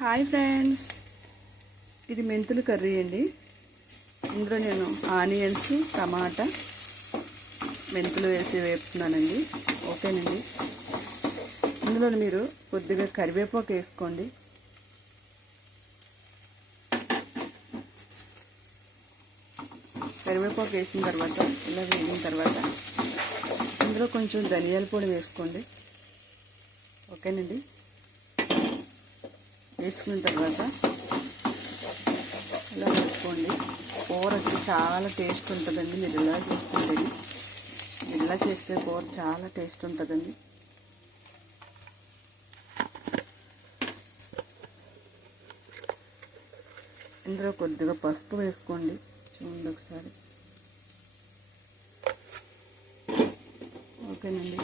Hi friends, ఇది మెంతులు curry అండి. ఇందులో నేను ఆనియన్స్, టమాటా, మెంతులు వేసి వేపుతున్నానండి. ఓకేనండి. ఇందులో మీరు కొద్దిగా కరివేపాకు వేసుకోండి. కరివేపాకు వేసిన తర్వాత ఇలా వేగిన తర్వాత ఇందులో కొంచెం ధనియాల పొడి వేసుకోండి. ఓకేనండి. వేసుకున్న తర్వాత ఇలా వేసుకోండి. కూర వచ్చి చాలా టేస్ట్ ఉంటుందండి. మీరు ఇలా చేసుకుంటే కూర చాలా టేస్ట్ ఉంటుందండి. ఇందులో కొద్దిగా పసుపు వేసుకోండి. చూడండి ఒకసారి. ఓకేనండి.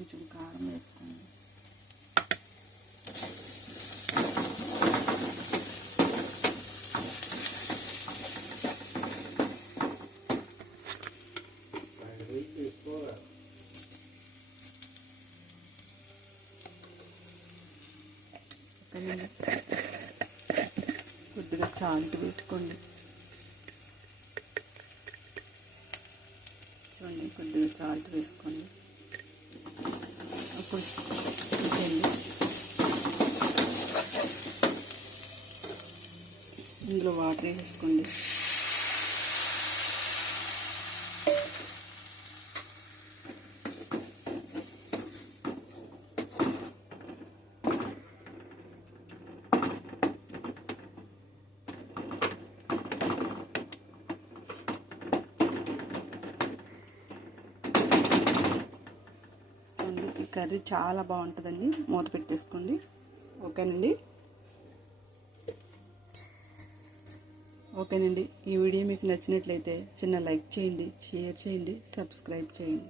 కొంచెం కారం వేసుకోండి. కొద్దిగా చాల్ట్ వేసుకోండి. చూడండి, కొద్దిగా సాల్ట్ వేసుకోండి. ఇందులో వాటర్ వేసుకోండి. ఈ కర్రీ చాలా బాగుంటుందండి. మూత పెట్టేసుకోండి. ఓకేనండి. ఈ వీడియో మీకు నచ్చినట్లయితే చిన్న లైక్ చేయండి, షేర్ చేయండి, సబ్స్క్రైబ్ చేయండి.